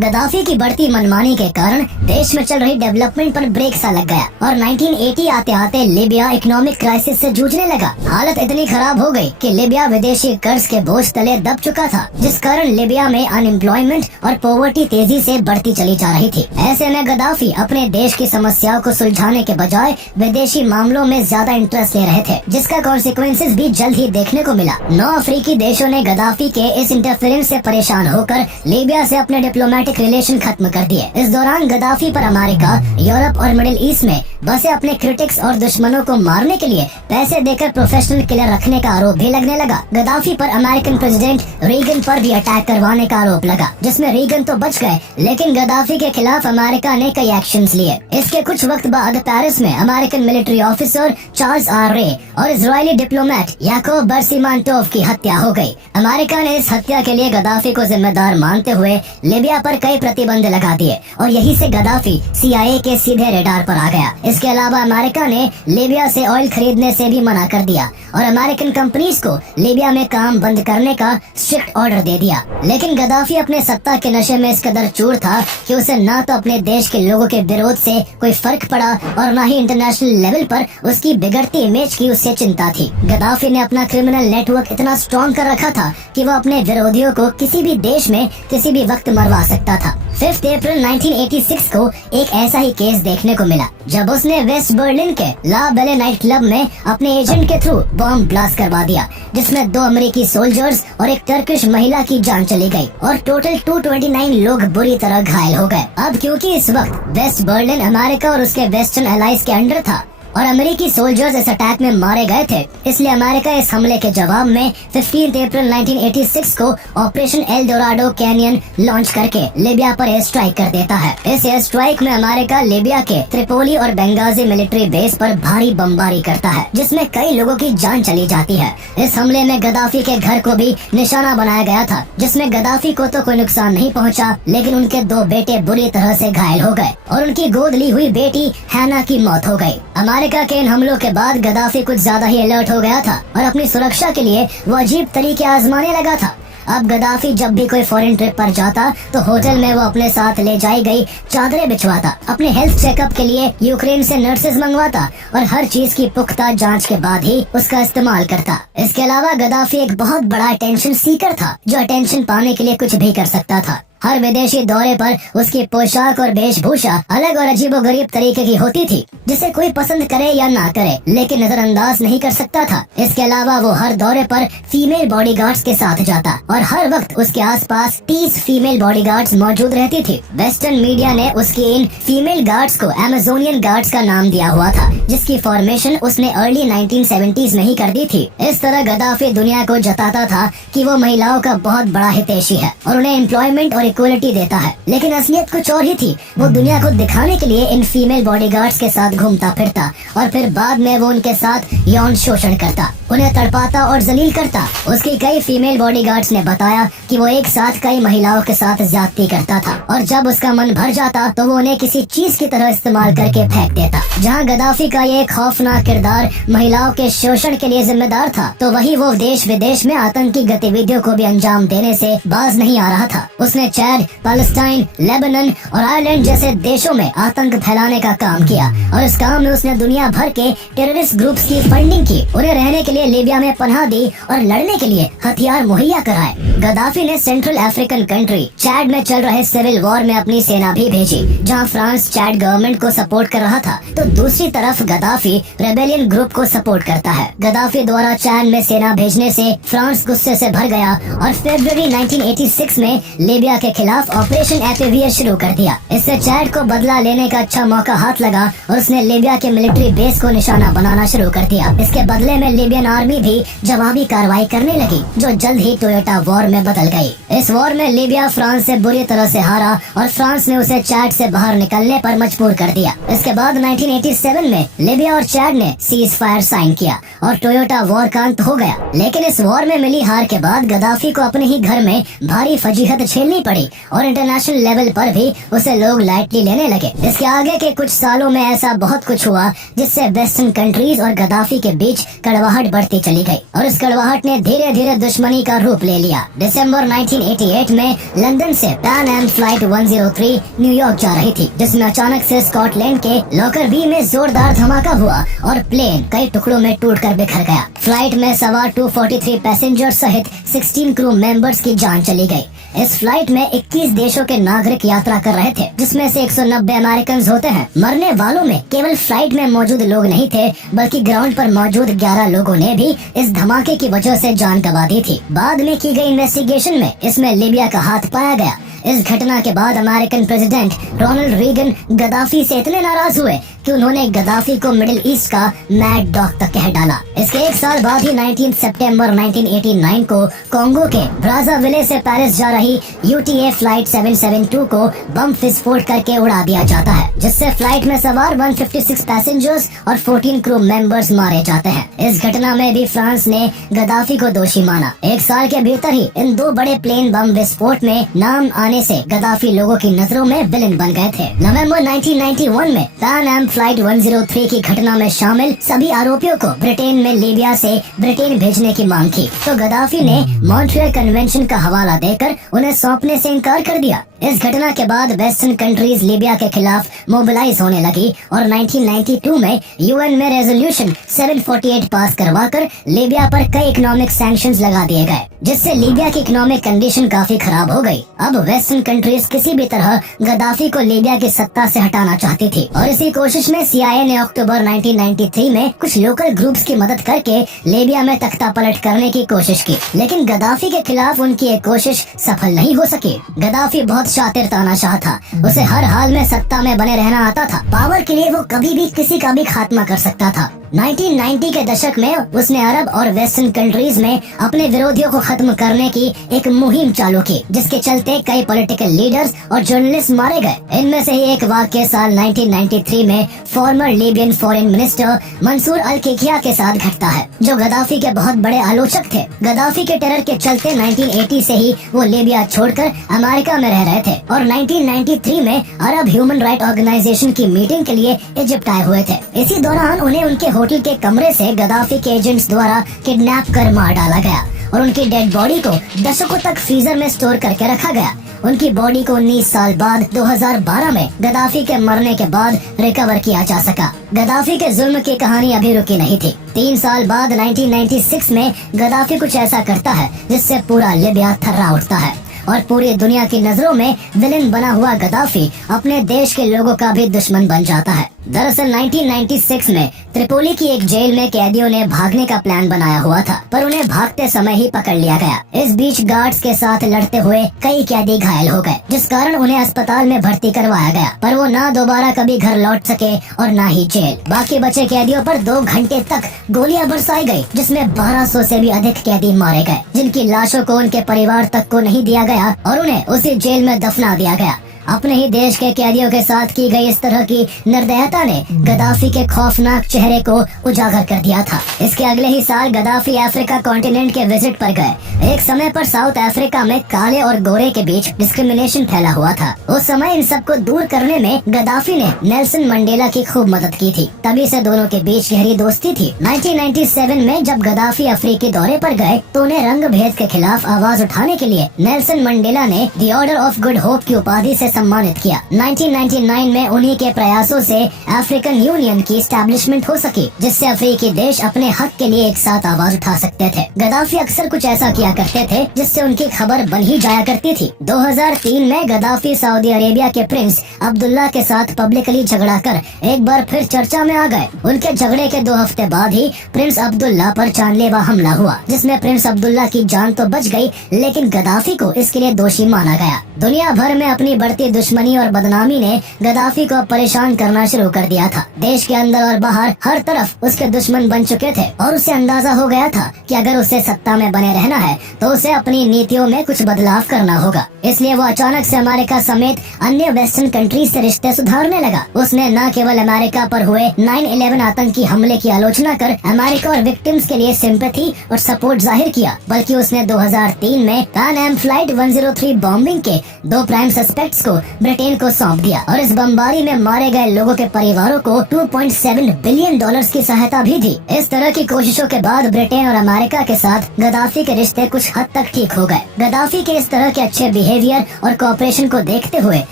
गद्दाफी की बढ़ती मनमानी के कारण देश में चल रही डेवलपमेंट पर ब्रेक सा लग गया और 1980 आते आते लीबिया इकोनॉमिक क्राइसिस से जूझने लगा। हालत इतनी खराब हो गई कि लीबिया विदेशी कर्ज के बोझ तले दब चुका था, जिस कारण लीबिया में अनएम्प्लॉयमेंट और पॉवर्टी तेजी से बढ़ती चली जा रही थी। ऐसे में गद्दाफी अपने देश की समस्याओं को सुलझाने के बजाय विदेशी मामलों में ज्यादा इंटरेस्ट ले रहे थे, जिसका कॉन्सिक्वेंसेस भी जल्द ही देखने को मिला। 9 अफ्रीकी देशों ने गद्दाफी के इस इंटरफेरेंस से परेशान होकर लीबिया से अपने डिप्लोमेटिक रिलेशन खत्म कर दिए। इस दौरान गद्दाफी पर अमेरिका, यूरोप और मिडिल ईस्ट में बसे अपने क्रिटिक्स और दुश्मनों को मारने के लिए पैसे देकर प्रोफेशनल किलर रखने का आरोप भी लगने लगा। गद्दाफी पर अमेरिकन प्रेसिडेंट रीगन पर भी अटैक करवाने का आरोप लगा, जिसमें रीगन तो बच गए, लेकिन गद्दाफी के खिलाफ अमेरिका ने कई एक्शंस लिए। इसके कुछ वक्त बाद पेरिस में American military officer Charles R Ray और इजरायली डिप्लोमेट याकूब बर्सिमांटोव की हत्या हो गई। अमेरिका ने इस हत्या के लिए गद्दाफी को जिम्मेदार मानते हुए लीबिया पर कई प्रतिबंध लगा दिए और यही से गद्दाफी CIA के सीधे रेडार पर आ गया। इसके अलावा अमेरिका ने लीबिया से ऑयल खरीदने से भी मना कर दिया और अमेरिकन कंपनीज को लीबिया में काम बंद करने का स्ट्रिक्ट ऑर्डर दे दिया। लेकिन गद्दाफी अपने सत्ता के नशे में इस कदर चूर था कि उसे न तो अपने देश के लोगों के विरोध से कोई फर्क पड़ा और न ही इंटरनेशनल लेवल पर उसकी बिगड़ती इमेज की उससे चिंता थी। गद्दाफी ने अपना क्रिमिनल नेटवर्क इतना स्ट्रॉन्ग कर रखा था कि वो अपने विरोधियों को किसी भी देश में किसी भी वक्त मरवा सकता था। 5 अप्रैल 1986 को एक ऐसा ही केस देखने को मिला, जब उसने वेस्ट बर्लिन के ला बेले नाइट क्लब में अपने एजेंट के थ्रू बॉम्ब ब्लास्ट करवा दिया, जिसमें 2 अमेरिकी सोल्जर्स और एक टर्किश महिला की जान चली गई और टोटल 229 लोग बुरी तरह घायल हो गए। अब क्योंकि इस वक्त वेस्ट बर्लिन अमेरिका और उसके वेस्टर्न एलाइज के अंडर था और अमेरिकी सोल्जर्स इस अटैक में मारे गए थे, इसलिए अमेरिका इस हमले के जवाब में 15 अप्रैल 1986 को operation L Dorado canyon launch करके लीबिया पर एयर स्ट्राइक कर देता है। इस एयर स्ट्राइक में अमेरिका लीबिया के त्रिपोली और बेंगाजी मिलिट्री बेस पर भारी बमबारी करता है, जिसमें कई लोगों की जान चली जाती है। इस हमले में गद्दाफी के घर को भी निशाना बनाया गया था, जिसमें गद्दाफी को तो कोई नुकसान नहीं पहुंचा, लेकिन उनके 2 बेटे बुरी तरह से घायल हो गए और उनकी गोद ली हुई बेटी हैना की मौत हो गई। अमेरिका के इन हमलों के बाद गद्दाफी कुछ ज्यादा ही अलर्ट हो गया था और अपनी सुरक्षा के लिए वो अजीब तरीके आजमाने लगा था। अब गद्दाफी जब भी कोई फॉरेन ट्रिप पर जाता तो होटल में वो अपने साथ ले जाई गई चादरें बिछवाता, अपने हेल्थ चेकअप के लिए यूक्रेन से नर्सेज मंगवाता और हर चीज की पुख्ता जांच के बाद ही उसका इस्तेमाल करता। इसके अलावा गद्दाफी एक बहुत बड़ा अटेंशन सीकर था, जो अटेंशन पाने के लिए कुछ भी कर सकता था। हर विदेशी दौरे पर उसकी पोशाक और वेशभूषा अलग और अजीबोगरीब तरीके की होती थी, जिसे कोई पसंद करे या ना करे, लेकिन नजरअंदाज नहीं कर सकता था। इसके अलावा वो हर दौरे पर फीमेल बॉडीगार्ड्स के साथ जाता और हर वक्त उसके आसपास 30 फीमेल बॉडीगार्ड्स मौजूद रहती थी। वेस्टर्न मीडिया ने उसके इन फीमेल गार्ड्स को अमेजोनियन गार्ड्स का नाम दिया हुआ था, जिसकी फॉर्मेशन उसने अर्ली 1970s में ही कर दी थी। इस तरह गद्दाफी दुनिया को जताता था कि वो महिलाओं का बहुत बड़ा हितैषी है और उन्हें एम्प्लॉयमेंट और इक्वलिटी देता है, लेकिन असलियत कुछ और ही थी। वो दुनिया को दिखाने के लिए इन फीमेल बॉडीगार्ड्स के साथ घूमता फिरता और फिर बाद में वो उनके साथ यौन शोषण करता, उन्हें तड़पाता और जलील करता। उसकी कई फीमेल बॉडीगार्ड्स ने बताया कि वो एक साथ कई महिलाओं के साथ ज्यादती करता था और जब उसका मन भर जाता तो वो उन्हें किसी चीज की तरह इस्तेमाल करके फेंक देता। जहाँ गद्दाफी का ये खौफनाक किरदार महिलाओं के शोषण के लिए जिम्मेदार था, तो वही वो देश विदेश में आतंकी गतिविधियों को भी अंजाम देने से बाज नहीं आ रहा था। उसने चैड, पैलेस्टाइन, लेबनान और आयरलैंड जैसे देशों में आतंक फैलाने का काम किया और इस काम में उसने दुनिया भर के टेररिस्ट ग्रुप्स की फंडिंग की, उन्हें रहने के लिए लीबिया में पनाह दी और लड़ने के लिए हथियार मुहैया कराए। गद्दाफी ने सेंट्रल अफ्रीकन कंट्री चैड में चल रहे सिविल वॉर में अपनी सेना भी भेजी, जहां फ्रांस चैड गवर्नमेंट को सपोर्ट कर रहा था, तो दूसरी तरफ गद्दाफी रेबेलियन ग्रुप को सपोर्ट करता है। गद्दाफी द्वारा चैड में सेना भेजने से फ्रांस गुस्से से भर गया और फरवरी 1986 में लीबिया के खिलाफ ऑपरेशन एपिवियर शुरू कर दिया। इससे चैड को बदला लेने का अच्छा मौका हाथ लगा और उसने लीबिया के मिलिट्री बेस को निशाना बनाना शुरू कर दिया। इसके बदले में लीबियन आर्मी भी जवाबी कार्रवाई करने लगी, जो जल्द ही टोयोटा वॉर में बदल गई। इस वॉर में लीबिया फ्रांस से बुरी तरह से हारा और फ्रांस ने उसे चैड से बाहर निकलने पर मजबूर कर दिया। इसके बाद 1987 में लीबिया और चैड ने सीज फायर साइन किया और टोयोटा वॉर का अंत हो गया। लेकिन इस वॉर में मिली हार के बाद गद्दाफी को अपने ही घर में भारी फजीहत झेलनी पड़ी और इंटरनेशनल लेवल पर भी उसे लोग लाइटली लेने लगे। इसके आगे के कुछ सालों में ऐसा बहुत कुछ हुआ जिससे वेस्टर्न कंट्रीज और गद्दाफी के बीच कड़वाहट बढ़ती चली गई और इस कड़वाहट ने धीरे धीरे दुश्मनी का रूप ले लिया। दिसंबर 1988 में लंदन से पैन एम फ्लाइट 103 न्यूयॉर्क जा रही थी, जिसमें अचानक से स्कॉटलैंड के लॉकरबी में जोरदार धमाका हुआ और प्लेन कई टुकड़ों में टूटकर बिखर गया। फ्लाइट में सवार 243 पैसेंजर सहित 16 क्रू मेंबर्स की जान चली गई। इस फ्लाइट में 21 देशों के नागरिक यात्रा कर रहे थे, जिसमें से 190 अमेरिकन होते हैं। मरने वालों में केवल फ्लाइट में मौजूद लोग नहीं थे, बल्कि ग्राउंड पर मौजूद 11 लोगों ने भी इस धमाके की वजह से जान गंवा दी थी। बाद में की गई इन्वेस्टिगेशन में इसमें लीबिया का हाथ पाया गया। इस घटना के बाद American president Ronald Reagan Gaddafi से इतने नाराज हुए कि उन्होंने गद्दाफी को मिडिल ईस्ट का मैड डॉग तक कह डाला। इसके एक साल बाद ही 19 सितंबर 1989 को कोंगो के ब्राज़ाविले से पेरिस जा रही UTA फ्लाइट 772 को बम विस्फोट करके उड़ा दिया जाता है, जिससे फ्लाइट में सवार 156 पैसेंजर्स और 14 क्रू मेंबर्स मारे जाते हैं। इस घटना में भी फ्रांस ने गद्दाफी को दोषी माना। एक साल के भीतर ही इन दो बड़े प्लेन बम विस्फोट में नाम आने से गद्दाफी लोगों की नजरों में विलेन बन गए थे। नवंबर 1991 में पैन एम फ्लाइट 103 की घटना में शामिल सभी आरोपियों को ब्रिटेन में लीबिया से ब्रिटेन भेजने की मांग की, तो गद्दाफी ने मॉन्ट्रियल कन्वेंशन का हवाला देकर उन्हें सौंपने से इनकार कर दिया। इस घटना के बाद वेस्टर्न कंट्रीज लीबिया के खिलाफ मोबिलाइज होने लगी और 1992 में यूएन में रेजोल्यूशन 748 पास करवाकर लीबिया पर कई इकोनॉमिक सैंक्शंस लगा दिए गए, जिससे लीबिया की इकोनॉमिक कंडीशन काफी खराब हो गई। अब वेस्टर्न कंट्रीज किसी भी तरह गद्दाफी को लीबिया की सत्ता से हटाना चाहती थी और इसी कोशिश में CIA ने अक्टूबर 1993 में कुछ लोकल ग्रुप्स की मदद करके लीबिया में तख्ता पलट करने की कोशिश की, लेकिन गद्दाफी के खिलाफ उनकी एक कोशिश सफल नहीं हो सकी। गद्दाफी बहुत शातिर तानाशाह था, उसे हर हाल में सत्ता में बने रहना आता था। पावर के लिए वो कभी भी किसी का भी खात्मा कर सकता था। 1990 के दशक में उसने अरब और वेस्टर्न कंट्रीज में अपने विरोधियों को खत्म करने की एक मुहिम चालू की, जिसके चलते कई पॉलिटिकल लीडर्स और जर्नलिस्ट मारे गए। इनमें से ही एक वाकया साल 1993 में former Libyan foreign minister Mansour al Kikhia के साथ घटता है, जो गद्दाफी के बहुत बड़े आलोचक थे। गद्दाफी के टेरर के चलते 1980 से ही वो लीबिया छोड़कर अमेरिका में रह रहे थे और 1993 में अरब ह्यूमन राइट ऑर्गेनाइजेशन की मीटिंग के लिए इजिप्ट आए हुए थे। इसी दौरान उन्हें उनके होटल के कमरे से गद्दाफी के एजेंट्स द्वारा किडनैप कर मार डाला गया और उनकी डेड बॉडी को दशकों तक फ्रीजर में स्टोर करके रखा गया। उनकी बॉडी को 19 साल बाद 2012 में गद्दाफी के मरने के बाद रिकवर किया जा सका। गद्दाफी के जुल्म की कहानी अभी रुकी नहीं थी। 3 साल बाद 1996 में गद्दाफी कुछ ऐसा करता है जिससे पूरा लीबिया थर्रा उठता है और पूरी दुनिया की नजरों में विलेन बना हुआ गद्दाफी अपने देश के लोगों का भी दुश्मन बन जाता है। दरअसल 1996 में त्रिपोली की एक जेल में कैदियों ने भागने का प्लान बनाया हुआ था, पर उन्हें भागते समय ही पकड़ लिया गया। इस बीच गार्ड्स के साथ लड़ते हुए कई कैदी घायल हो गए, जिस कारण उन्हें अस्पताल में भर्ती करवाया गया, पर वो ना दोबारा कभी घर लौट सके और ना ही जेल। बाकी बचे कैदियों पर 2 घंटे तक गोलियां बरसाई गई, जिसमें 1200 से भी अधिक कैदी मारे गए, जिनकी लाशों को उनके परिवार तक को नहीं दिया गया और उन्हें उसी जेल में दफना दिया गया। अपने ही देश के कैदियों के साथ की गई इस तरह की निर्दयता ने गद्दाफी के खौफनाक चेहरे को उजागर कर दिया था। इसके अगले ही साल गद्दाफी अफ्रीका कॉन्टिनेंट के विजिट पर गए। एक समय पर साउथ अफ्रीका में काले और गोरे के बीच डिस्क्रिमिनेशन फैला हुआ था। उस समय इन सबको दूर करने में गद्दाफी ने नेल्सन मंडेला की खूब मदद की थी। तभी से दोनों के बीच गहरी दोस्ती थी। 1997 में जब गद्दाफी अफ्रीकी दौरे पर गए तो उन्हें रंग भेद के खिलाफ आवाज उठाने के लिए नेल्सन मंडेला ने the order of good hope की उपाधि से सम्मानित किया। 1999 में उन्हीं के प्रयासों से अफ्रीकन यूनियन की एस्टैब्लिशमेंट हो सकी, जिससे अफ्रीकी देश अपने हक के लिए एक साथ आवाज उठा सकते थे। गद्दाफी अक्सर कुछ ऐसा किया करते थे जिससे उनकी खबर बन ही जाया करती थी। 2003 में गद्दाफी सऊदी अरेबिया के प्रिंस अब्दुल्ला के साथ पब्लिकली झगड़ा कर एक बार फिर चर्चा में आ गए। उनके झगड़े के 2 हफ्ते बाद ही प्रिंस अब्दुल्ला पर जानलेवा हमला हुआ, जिसमें प्रिंस अब्दुल्ला की जान तो बच गई, लेकिन गद्दाफी को इसके लिए दोषी माना गया। दुनिया भर में अपनी बढ़ती दुश्मनी और बदनामी ने गद्दाफी को परेशान करना शुरू कर दिया था। देश के अंदर और बाहर हर तरफ उसके दुश्मन बन चुके थे और उसे अंदाजा हो गया था कि अगर उसे सत्ता में बने रहना है तो उसे अपनी नीतियों में कुछ बदलाव करना होगा। इसलिए वो अचानक से अमेरिका समेत अन्य वेस्टर्न कंट्रीज से रिश्ते सुधारने लगा। उसने न केवल अमेरिका पर हुए 9/11 आतंकी हमले की आलोचना कर अमेरिका और विक्टिम्स के लिए सिंपैथी और सपोर्ट जाहिर किया, बल्कि उसने 2003 में पैन एम फ्लाइट 103 बॉम्बिंग के 2 प्राइम सस्पेक्ट्स को ब्रिटेन को सौंप दिया और इस बमबारी में मारे गए लोगों के परिवारों को $2.7 बिलियन की सहायता भी दी। इस तरह की कोशिशों के बाद ब्रिटेन और अमेरिका के साथ गद्दाफी के रिश्ते कुछ हद तक ठीक हो गए। गद्दाफी के इस तरह के अच्छे बिहेवियर और कोऑपरेशन को देखते हुए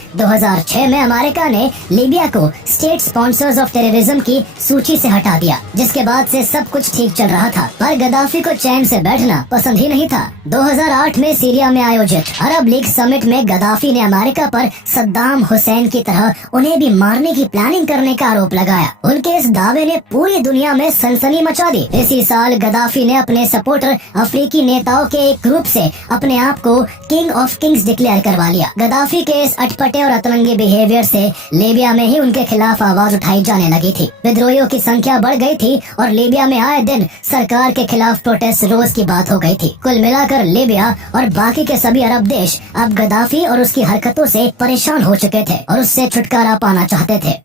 2006 में अमेरिका ने लीबिया को स्टेट स्पॉन्सर्स ऑफ टेररिज्म की सूची से हटा दिया, जिसके बाद से सब कुछ ठीक चल रहा था। पर गद्दाफी को चैन से बैठना पसंद ही नहीं था। 2008 में सीरिया में आयोजित अरब लीग समिट में गद्दाफी ने अमेरिका पर सद्दाम हुसैन की तरह उन्हें भी मारने की प्लानिंग करने का आरोप लगाया। उनके इस दावे ने पूरी दुनिया में सनसनी मचा दी। इसी साल गद्दाफी ने अपने सपोर्टर अफ्रीकी नेताओं के एक ग्रुप से अपने आप को किंग ऑफ किंग्स डिक्लेयर करवा लिया। गद्दाफी के इस अटपटे और अतरंगी बिहेवियर से लीबिया में ही उनके खिलाफ आवाज उठाई जाने लगी थी। विद्रोहियों की संख्या बढ़ गई थी और लीबिया में आए दिन सरकार के खिलाफ प्रोटेस्ट रोज की बात हो गई थी। कुल मिलाकर लीबिया और बाकी के सभी अरब देश अब गद्दाफी और उसकी हरकतों से परेशान हो चुके थे और उससे छुटकारा पाना चाहते थे।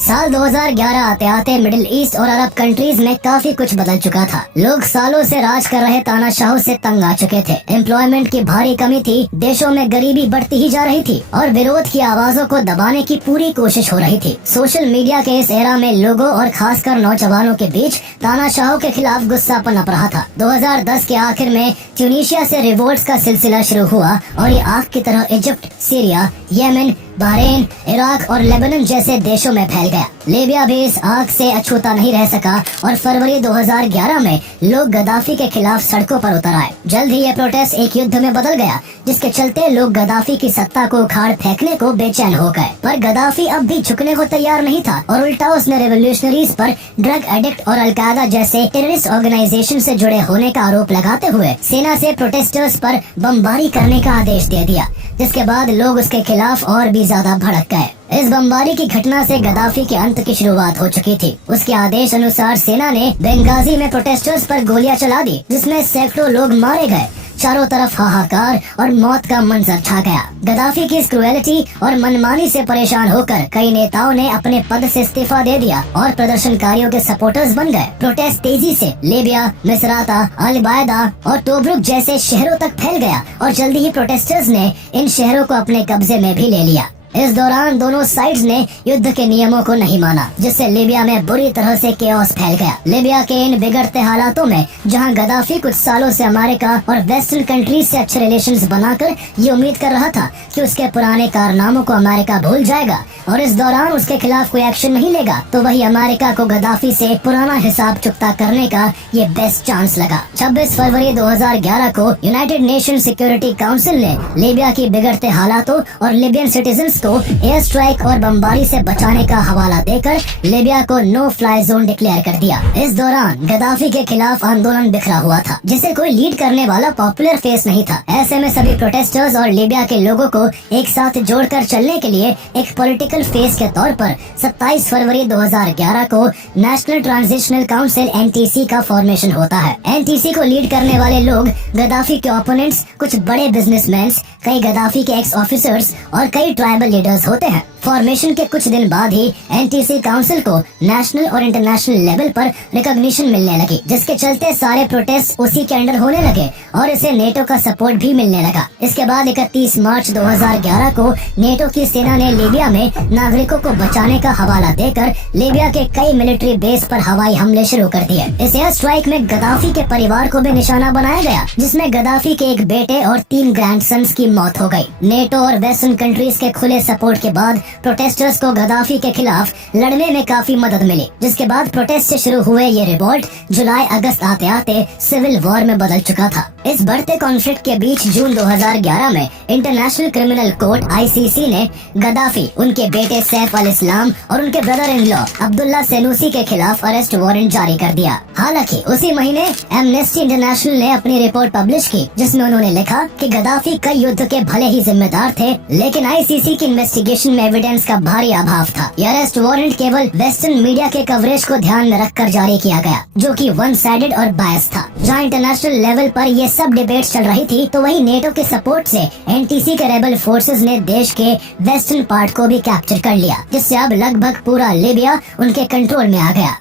साल 2011 आते आते मिडिल ईस्ट और अरब कंट्रीज में काफी कुछ बदल चुका था। लोग सालों से राज कर रहे तानाशाहों से तंग आ चुके थे। एम्प्लॉयमेंट की भारी कमी थी, देशों में गरीबी बढ़ती ही जा रही थी और विरोध की आवाजों को दबाने की पूरी कोशिश हो रही थी। सोशल मीडिया के इस एरा में लोगों और खासकर नौजवानों के बीच तानाशाहों के खिलाफ गुस्सा पनप रहा था। 2010 के आखिर में ट्यूनीशिया से रिवोल्ट्स का सिलसिला शुरू हुआ और ये आग की तरह Egypt, Syria, Yemen, Bahrain, Iraq और लेबनान जैसे देशों में फैल गया। लीबिया भी इस आग से अछूता नहीं रह सका और फरवरी 2011 में लोग गद्दाफी के खिलाफ सड़कों पर उतर आए। जल्द ही ये प्रोटेस्ट एक युद्ध में बदल गया, जिसके चलते लोग गद्दाफी की सत्ता को उखाड़ फेंकने को बेचैन हो गए। पर गद्दाफी अब भी झुकने को तैयार नहीं था और उल्टा उसने रेवोल्यूशनरीज पर ड्रग एडिक्ट और अलकायदा जैसे टेररिस्ट ऑर्गेनाइजेशन से जुड़े होने का आरोप लगाते हुए सेना से प्रोटेस्टर्स पर बमबारी करने का आदेश दे दिया, जिसके बाद लोग उसके खिलाफ और भी ज्यादा भड़क गए। इस बमबारी की घटना से गद्दाफी के अंत की शुरुआत हो चुकी थी। उसके आदेश अनुसार सेना ने बेंगाजी में प्रोटेस्टर्स पर गोलियां चला दी, जिसमें सैकड़ों लोग मारे गए। चारों तरफ हाहाकार और मौत का मंजर छा गया। गद्दाफी की इस क्रूएलिटी और मनमानी से परेशान होकर कई नेताओं ने अपने पद से इस्तीफा दे दिया और प्रदर्शनकारियों के सपोर्टर्स बन गए। प्रोटेस्ट तेजी से लिबिया, मिसराता, अल-बायदा और टोब्रुक जैसे शहरों तक फैल गया और जल्दी ही प्रोटेस्टर्स ने इन शहरों को अपने कब्जे में भी ले लिया। इस दौरान दोनों साइड्स ने युद्ध के नियमों को नहीं माना, जिससे लीबिया में बुरी तरह से केओस फैल गया। लीबिया के इन बिगड़ते हालातों में जहां गद्दाफी कुछ सालों से अमेरिका और वेस्टर्न कंट्रीज से अच्छे रिलेशंस बनाकर ये उम्मीद कर रहा था कि उसके पुराने कारनामों को अमेरिका भूल जाएगा और इस दौरान उसके खिलाफ कोई एक्शन नहीं लेगा, तो वही अमेरिका को गद्दाफी से पुराना हिसाब चुकता करने का ये बेस्ट चांस लगा। 26 फरवरी 2011 को यूनाइटेड नेशन सिक्योरिटी काउंसिल ने लीबिया की बिगड़ते हालातों और लिबियन सिटीजन्स फोर्सेस को एयर स्ट्राइक और बमबारी से बचाने का हवाला देकर लीबिया को नो फ्लाई जोन डिक्लेयर कर दिया। इस दौरान गद्दाफी के खिलाफ आंदोलन बिखरा हुआ था, जिसे कोई लीड करने वाला पॉपुलर फेस नहीं था। ऐसे में सभी प्रोटेस्टर्स और लीबिया के लोगों को एक साथ जोड़कर चलने के लिए एक पॉलिटिकल फेस के तौर पर 27 फरवरी 2011 को नेशनल ट्रांजिशनल काउंसिल (NTC) का फॉर्मेशन होता है। NTC को लीड करने वाले लोग गद्दाफी के ओपोनेंट्स, कुछ बड़े बिजनेसमैन, कई गद्दाफी के एक्स ऑफिसर्स और कई ट्राइबल लीडर्स होते हैं। फॉर्मेशन के कुछ दिन बाद ही NTC काउंसिल को नेशनल और इंटरनेशनल लेवल पर रिकॉग्निशन मिलने लगी, जिसके चलते सारे प्रोटेस्ट उसी के अंडर होने लगे और इसे नेटो का सपोर्ट भी मिलने लगा। इसके बाद 31 मार्च 2011 को नेटो की सेना ने लीबिया में नागरिकों को बचाने का हवाला देकर लीबिया के कई मिलिट्री बेस पर हवाई हमले शुरू कर दिए। इस एयर स्ट्राइक में गद्दाफी के परिवार को भी निशाना बनाया गया, जिसमें गद्दाफी के एक बेटे और 3 ग्रैंडसन्स की मौत हो गई। नेटो और वेस्टर्न कंट्रीज के खुले सपोर्ट के बाद प्रोटेस्टर्स को गद्दाफी के खिलाफ लड़ने में काफी मदद मिली, जिसके बाद प्रोटेस्ट से शुरू हुए ये रिवोल्ट जुलाई अगस्त आते आते सिविल वॉर में बदल चुका था। इस बढ़ते कॉन्फ्लिक्ट के बीच जून 2011 में इंटरनेशनल क्रिमिनल कोर्ट (ICC) ने गद्दाफी, उनके बेटे सैफ अल इस्लाम और उनके ब्रदर इन लॉ अब्दुल्ला सेनूसी के खिलाफ अरेस्ट वारंट जारी कर दिया। हालांकि उसी महीने एमनेस्टी इंटरनेशनल ने अपनी रिपोर्ट पब्लिश की, जिसमें उन्होंने लिखा कि गद्दाफी कई युद्ध के भले ही जिम्मेदार थे, लेकिन ICC की इन्वेस्टिगेशन में एविडेंस का भारी अभाव था। यह अरेस्ट वारंट केवल वेस्टर्न मीडिया के कवरेज को ध्यान में रखकर जारी किया गया, जो कि वन साइडेड और बायस था। जहां इंटरनेशनल लेवल पर ये सब डिबेट्स चल रही थी, तो वहीं नेटो के सपोर्ट से NTC के रेबल फोर्सेस ने देश के वेस्टर्न पार्ट को भी कैप्चर कर लिया, जिससे अब लगभग पूरा लीबिया उनके कंट्रोल में आ गया।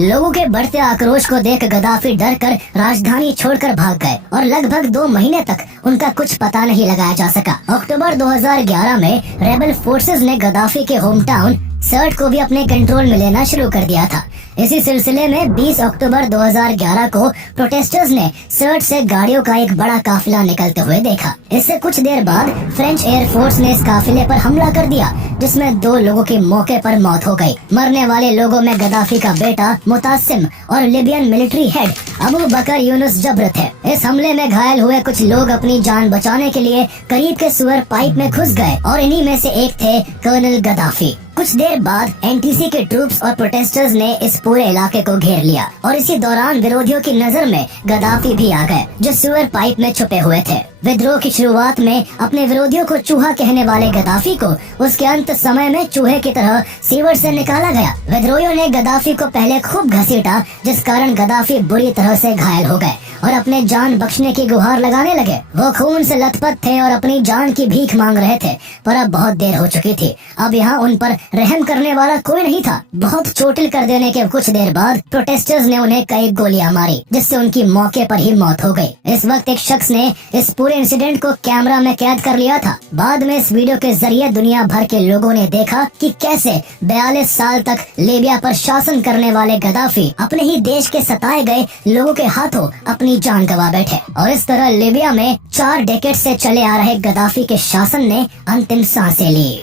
लोगों के बढ़ते आक्रोश को देख गद्दाफी डर कर राजधानी छोड़कर भाग गए और लगभग 2 महीने तक उनका कुछ पता नहीं लगाया जा सका। अक्टूबर 2011 में रेबल फोर्सेस ने गद्दाफी के होम टाउन सर्ट को भी अपने कंट्रोल में लेना शुरू कर दिया था। इसी सिलसिले में 20 अक्टूबर 2011 को प्रोटेस्टर्स ने सर्ट से गाड़ियों का एक बड़ा काफिला निकलते हुए देखा। इससे कुछ देर बाद फ्रेंच एयरफोर्स ने इस काफिले पर हमला कर दिया, जिसमें 2 लोगों की मौके पर मौत हो गई। मरने वाले लोगों में गद्दाफी का बेटा मुतासिम और लिबियन मिलिट्री हेड अबू बकर यूनुस जब्र थे। इस हमले में घायल हुए कुछ लोग अपनी जान बचाने के लिए करीब के सुअर पाइप में घुस गए और इन्हीं में से एक थे कर्नल गद्दाफी। कुछ देर बाद NTC के ट्रूप्स और प्रोटेस्टर्स ने इस पूरे इलाके को घेर लिया और इसी दौरान विरोधियों की नजर में गद्दाफी भी आ गए, जो सुअर पाइप में छुपे हुए थे। विद्रोह की शुरुआत में अपने विरोधियों को चूहा कहने वाले गद्दाफी को उसके अंत समय में चूहे की तरह सीवर से निकाला गया। विद्रोहियों ने गद्दाफी को पहले खूब घसीटा, जिस कारण गद्दाफी बुरी तरह से घायल हो गए और अपने जान बख्शने की गुहार लगाने लगे। वो खून से लथपथ थे और अपनी जान की भीख मांग रहे थे, पर अब बहुत देर हो चुकी थी। अब यहाँ उन पर रहम करने वाला कोई नहीं था। बहुत चोटिल कर देने के कुछ देर बाद प्रोटेस्टर्स ने उन्हें कई गोलियां मारी, जिससे उनकी मौके पर ही मौत हो गई। इस वक्त एक शख्स ने इस पूरे इंसिडेंट को कैमरा में कैद कर लिया था। बाद में इस वीडियो के जरिए दुनिया भर के लोगों ने देखा कि कैसे 42 साल तक लीबिया पर शासन करने वाले गद्दाफी अपने ही देश के सताए गए लोगों के हाथों अपनी जान गंवा बैठे और इस तरह लीबिया में 4 डेकेड से चले आ रहे गद्दाफी के शासन ने अंतिम सांसें ली।